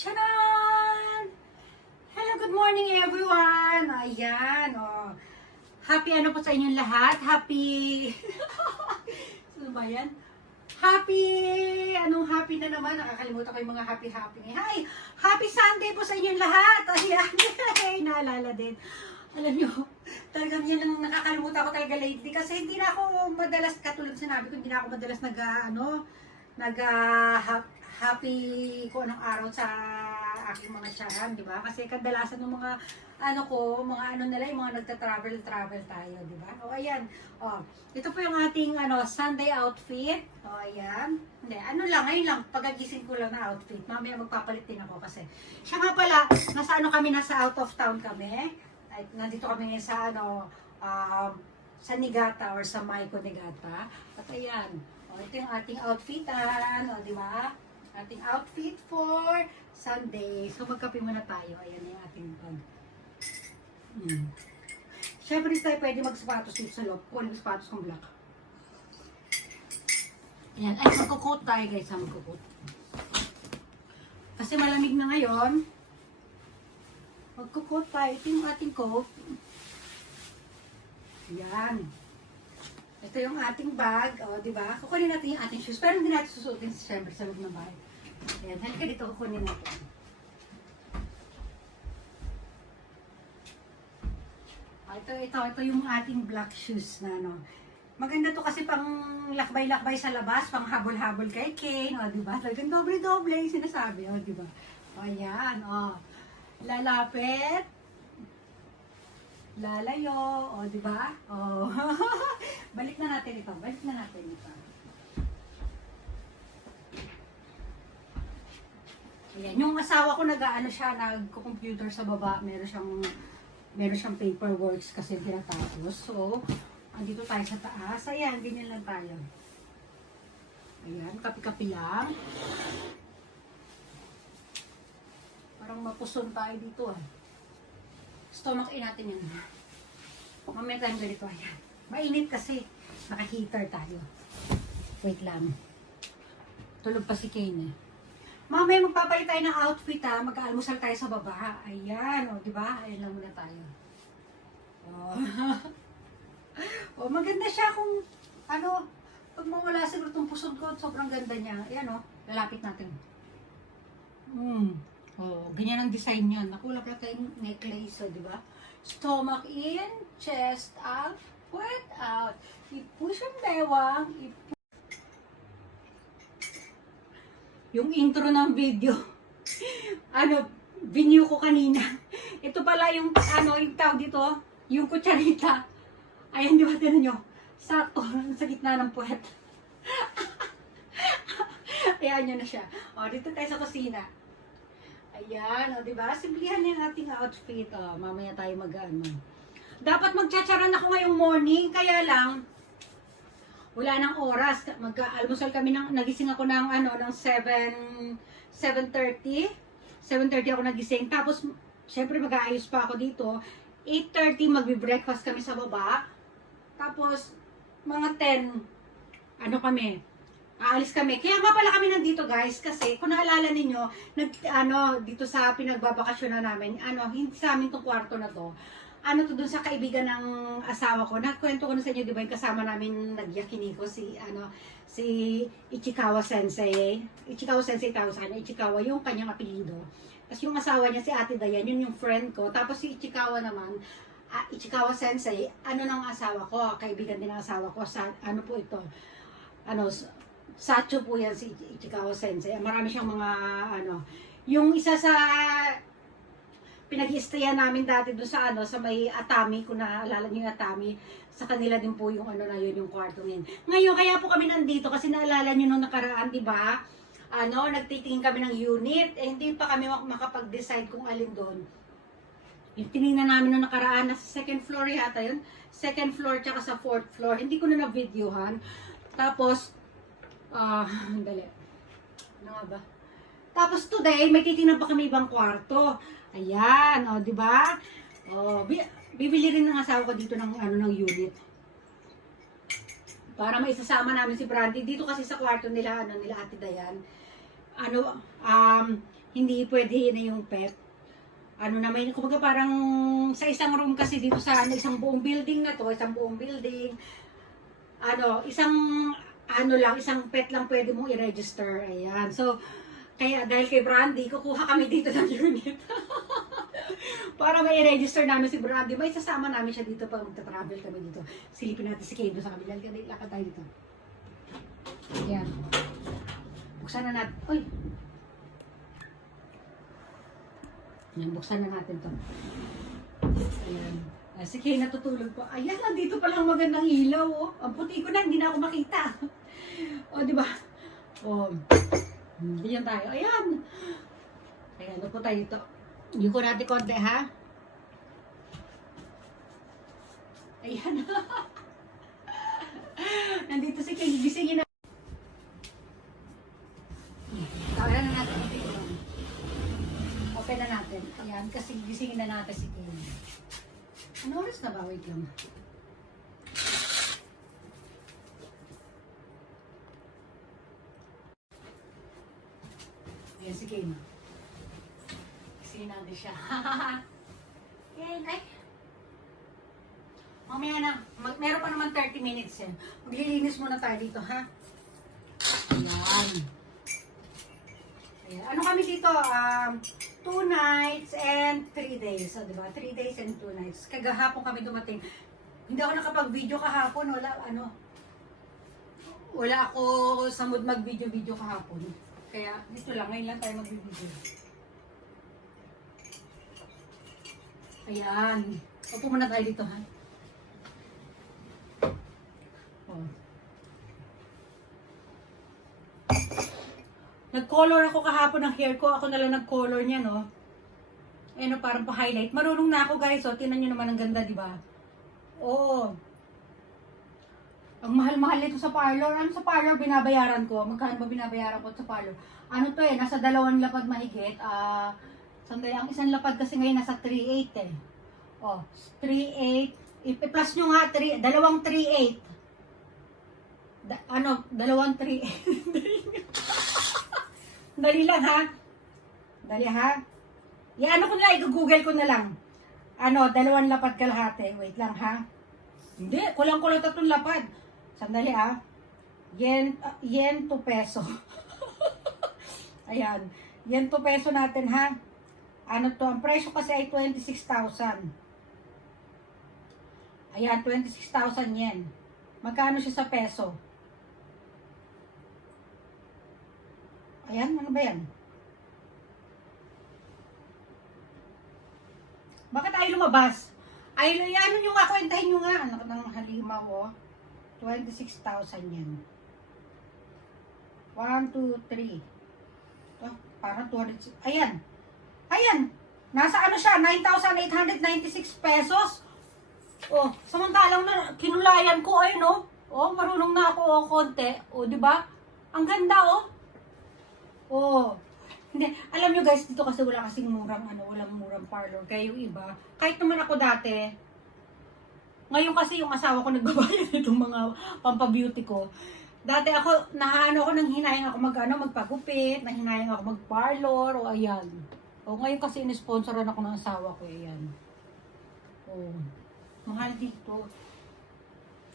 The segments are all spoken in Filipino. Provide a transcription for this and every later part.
Charan! Hello, good morning everyone! Ayan, oh. Happy ano po sa inyong lahat? Happy... Ano ba yan? Happy... Anong happy na naman? Nakakalimutan ko yung mga happy. Hi! Happy Sunday po sa inyong lahat! Ayan, naalala din. Alam nyo, talagang yan ang nakakalimutan ko talaga lately kasi hindi na ako madalas, katulad sinabi ko, hindi na ako madalas happy ko anong araw sa aking mga tiyahan, di ba? Kasi kadalasan ng mga mga nila, yung mga nagta-travel tayo, di ba? O ayan, ito po yung ating Sunday outfit. O ayan, hindi, ngayon lang, pagagising ko lang na outfit. Mamaya magpapalit din ako kasi. Siya nga pala, nasa out of town kami. Ay, nandito kami ngayon sa sa Niigata or sa Maiko Niigata. At ayan, ito yung ating outfitan, di ba? Ating outfit for Sunday. So magkape muna tayo. Ayan yung ating bag. Siyempre tayo pwede magsapatos dito sa loob. Kunin sapatos kong black. Ayan. Ay, magkukot tayo guys. Magkukot. Kasi malamig na ngayon. Magkukot tayo. Ito yung ating coat. Ayan. Ito yung ating bag. O, diba? Kukunin natin yung ating shoes. Pero hindi natin susuotin siyempre sa loob ng bag. Ayan. Halika dito. Kukunin natin. Ito yung ating black shoes na Maganda to kasi pang lakbay-lakbay sa labas, pang habol-habol kay Kane, o diba? Talagang doble-doble yung sinasabi, o diba? O ayan, o. Lalapit. Lalayo, o diba? O. Balik na natin ito. Ayan, yung asawa ko nagko-computer sa baba, meron siyang paperworks kasi tinatapos. So, andito tayo sa taas. Ayan, ganyan lang tayo. Ayan, kapi-kapi lang. Parang mapuson tayo dito Stomach in natin yan. Mamaya tayong ganito. Ayan. Mainit kasi. Naka-heater tayo. Wait lang. Tulog pa si Kane Mamaya magpapalit tayo ng outfit Mag-aalmusal tayo sa baba. Ayan, diba? Ayan lang muna tayo. Maganda siya kung pag mawala siguro itong pusod ko, sobrang ganda niya. Ayan lalapit natin. Ganyan ang design niya. Nakulap lang tayong necklace, diba? Stomach in, chest out, puwet out. I-push ang bewang, yung intro ng video, video ko kanina. Ito pala yung, yung tawag dito, yung kutsarita. Ayan, di ba, tinan nyo? Sakto, sa gitna ng puwet. Ayan nyo na siya. Dito tayo sa kusina. Ayan, di ba? Simplihan yung ating outfit. Mamaya tayo Dapat magtsatsaran ako ngayong morning, kaya lang, wala nang oras. Mag-almusal kami nagising ako ng 7:30 ako nagising. Tapos, syempre mag-aayos pa ako dito. 8:30 magbe-breakfast kami sa baba. Tapos, mga 10, aalis kami. Kaya nga pala kami nandito guys, kasi kung naalala ninyo, dito sa pinagbabakasyon na namin, hindi sa amin tong kwarto na to. To dun sa kaibigan ng asawa ko, nakwento ko na sa inyo, di ba, yung kasama namin nagyakiniko, si Ichikawa Sensei. Ichikawa Sensei tawag sa kanya, Ichikawa yung kanyang apelido. Tapos yung asawa niya, si Ate Dayan, yun yung friend ko. Tapos si Ichikawa naman, Ichikawa Sensei, ng asawa ko, kaibigan din ng asawa ko, po ito, Sacho po yan si Ichikawa Sensei. Marami siyang mga, yung isa sa pinag-i-stayan namin dati doon sa may Atami, kung naalala niyo yung Atami, sa kanila din po yung yung kwarto ngayon. Ngayon, kaya po kami nandito kasi naalala niyo nung nakaraan, di ba? Nagtitingin kami ng unit, hindi pa kami makapag-decide kung alin doon. Yung tinignan namin nung nakaraan, nasa second floor yata yun. Second floor tsaka sa fourth floor. Hindi ko na na-videohan. Tapos, dali. Ano nga ba? Tapos today, may titingnan pa kami ibang kwarto. Ayan, di ba? Bibili rin ng asawa ko dito ng unit. Para maisasama namin si Brandy dito kasi sa kwarto nila, nila Ate Dayan. hindi pwede na yung pet. Ano na may, kumbaga parang sa isang room kasi dito sa isang buong building na to, isang buong building, isang pet lang pwede mong i-register. Ayan. So, kaya dahil kay Brandy, kukuha kami dito ng unit. Para may i-register namin si Brandy. May sasama namin siya dito pag magta-travel kami dito. Silipin natin si Kay doon sa kabila. Lakad tayo dito. Ayan. Buksan na natin. Uy! Ayan, buksan na natin to. Ayan. Si Kay natutulog po. Ayan, nandito palang magandang ilaw. Oh. Ang puti ko na, hindi na ako makita. O, di ba? O, diyan tayo. Ayan. Ayan, ano po tayo dito. Hindi ko natin konti, ha? Ayan. Nandito si Kay. Gisingin na. Tawaran na natin. Open na natin. Ayan, kasi gisingin na natin si Kay. Ano oras na ba? Wait lang. Ayan, si Kay. Gisingin natin siya. Ayan, ay. Mamaya na. Meron pa naman 30 minutes yan. Maglilinis muna tayo dito, ha? Ayan. Ayan. Ano kami dito? 2 nights and 3 days. So, diba? 3 days and 2 nights. Kagahapon kami dumating. Hindi ako nakapag-video kahapon. Wala ako sa mood mag-video kahapon. Kaya dito lang. Ngayon lang tayo mag-video. Ayan. Upo muna tayo dito, ha? Oh. Nag-color ako kahapon ng hair ko. Ako na lang nag-color niya, no? Parang pa-highlight. Marunong na ako, guys. So, tinan nyo naman ang ganda, di ba? Oo. Ang mahal-mahal nito sa parlor. Ano sa parlor binabayaran ko? Magkano ba binabayaran ko sa parlor? Ano to nasa 2 lapad mahigit. Sandali, ang isang lapad kasi ngayon nasa 3.8 eh. Oh, 3.8. I-plus nyo nga, 2 3.8. 2 3.8. Dali lang, ha? Dali, ha? Ano ko na lang, i-google ko na lang. 2 lapad kalahati. Wait lang, ha? Hindi, kulang-kulang 3 lapad. Sandali, ha? Yen to peso. Ayan. Yen to peso natin, ha? Ang presyo kasi ay 26,000. Ayan, 26,000 yen. Magkano siya sa peso? Ayan, ano ba yan? Bakit ayaw lumabas? Ano nyo nga, kwentahin nyo nga. Anak ng halima ko. 26,000 yan. 1, 2, 3. Parang 200. Ayan. Ayan. Nasa siya? 9,896 pesos. Oh, samantalang na kinulayan ko ay no. Oh, marunong na ako konti. Oh, di ba? Ang ganda oh. Oh. Hindi, alam nyo guys, dito kasi wala kasing walang murang parlor. Kaya yung iba, kahit naman ako dati, ngayon kasi yung asawa ko nagbabayad itong mga pampabeauty ko. Dati ako, nang hinayang ako magpagupit, nahinayang ako magparlor, o ayan. O ngayon kasi inisponsoran ako ng asawa ko, ayan. O, mahal dito.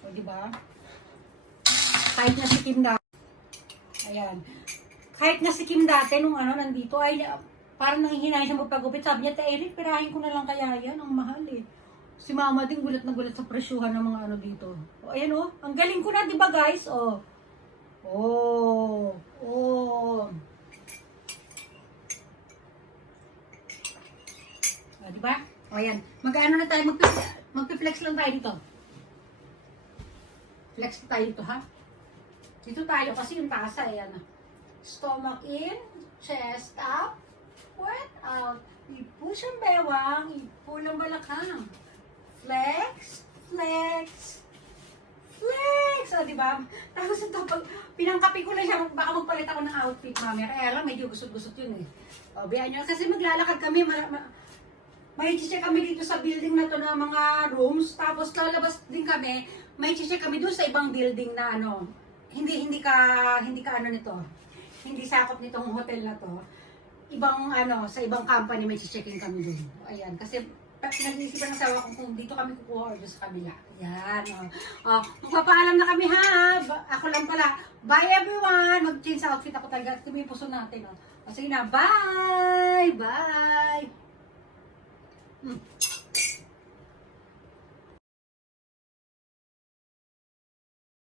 O, diba? Kahit na si Kim dati, ayan. Kahit na si Kim dati, nung nandito, ay parang nanghihinayang siya magpagupit. Sabi niya, Erin, pirahin ko na lang kaya yan, ang mahal eh. Si mama din gulat na gulat sa presyuhan ng mga dito. O, ayan o, ang galing ko na, diba guys? O, diba? O, ayan. Mag-ano na tayo, magpi-flex lang tayo dito. Flex tayo dito, ha? Dito tayo kasi yung tasa, ayan. Stomach in, chest up, wet out. I-push ang bewang, i-pull ang balakang. Flex, flex, flex. O, diba? Tapos ito, pag pinangkapi ko na siya, baka magpalit ako ng outfit, mami. Kaya lang, medyo gusot-gusot yun eh. O, biyan nyo. Kasi maglalakad kami, may check kami dito sa building na to na mga rooms. Tapos lalabas din kami, may check kami doon sa ibang building na hindi ka nito. Hindi sakop nitong hotel na to. ibang ano, sa ibang company may checking kami dun. Ayan, kasi nag-iisipan ng asawa ko kung dito kami kukuha or doon sa kabila. Ayan, magpapaalam na kami ha. Ako lang pala. Bye everyone! Mag-change sa outfit ako talaga. Ito yung puso natin. Sige na, bye! Bye!